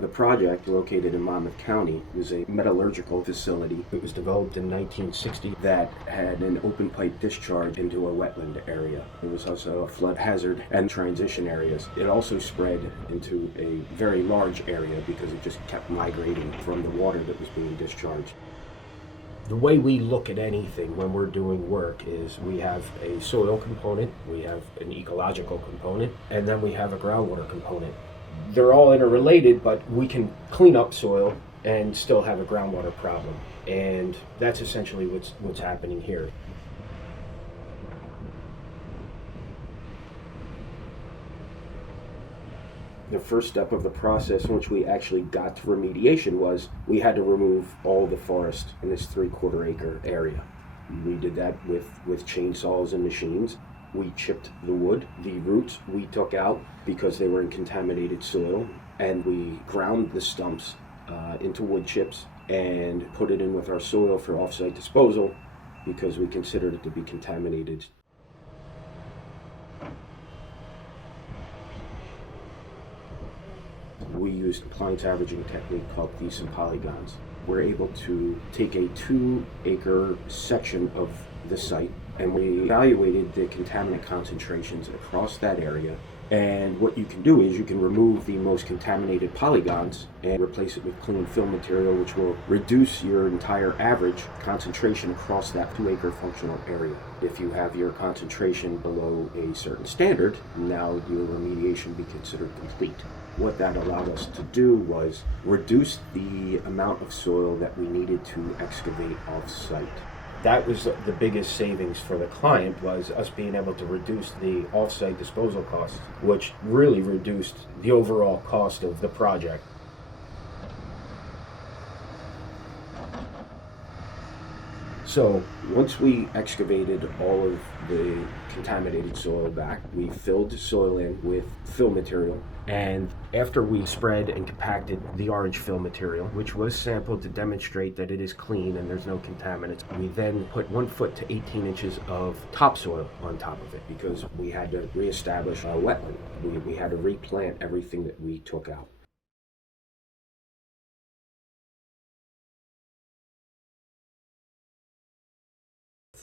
The project, located in Monmouth County, was a metallurgical facility. It was developed in 1960 that had an open pipe discharge into a wetland area. It was also a flood hazard and transition areas. It also spread into a very large area because it just kept migrating from the water that was being discharged. The way we look at anything when we're doing work is we have a soil component, we have an ecological component, and then we have a groundwater component. They're all interrelated, but we can clean up soil and still have a groundwater problem. And that's essentially what's happening here. The first step of the process in which we actually got to remediation was we had to remove all the forest in this 3/4 acre area. We did that with chainsaws and machines. We chipped the wood. The roots we took out because they were in contaminated soil, and we ground the stumps into wood chips and put it in with our soil for off-site disposal because we considered it to be contaminated. We used a Planck's averaging technique called decent polygons. We're able to take a 2-acre section of the site, and we evaluated the contaminant concentrations across that area. And what you can do is you can remove the most contaminated polygons and replace it with clean fill material, which will reduce your entire average concentration across that 2-acre functional area. If you have your concentration below a certain standard, now your remediation be considered complete. What that allowed us to do was reduce the amount of soil that we needed to excavate off-site. That was the biggest savings for the client, was us being able to reduce the off-site disposal costs, which really reduced the overall cost of the project. So once we excavated all of the contaminated soil back, we filled the soil in with fill material. And after we spread and compacted the orange fill material, which was sampled to demonstrate that it is clean and there's no contaminants, we then put 1 foot to 18 inches of topsoil on top of it because we had to reestablish our wetland. We had to replant everything that we took out.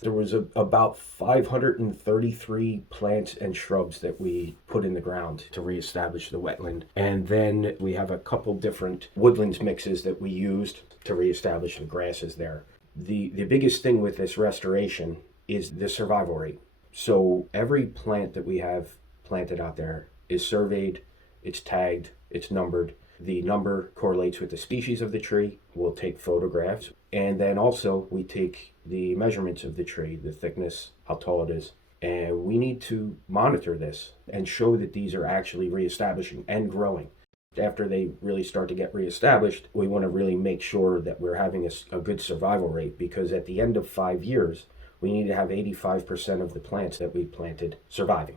There was about 533 plants and shrubs that we put in the ground to reestablish the wetland. And then we have a couple different woodlands mixes that we used to reestablish the grasses there. The biggest thing with this restoration is the survival rate. So every plant that we have planted out there is surveyed, it's tagged, it's numbered. The number correlates with the species of the tree. We'll take photographs. And then also we take the measurements of the tree, the thickness, how tall it is. And we need to monitor this and show that these are actually reestablishing and growing. After they really start to get reestablished, we want to really make sure that we're having a good survival rate, because at the end of 5 years, we need to have 85% of the plants that we planted surviving.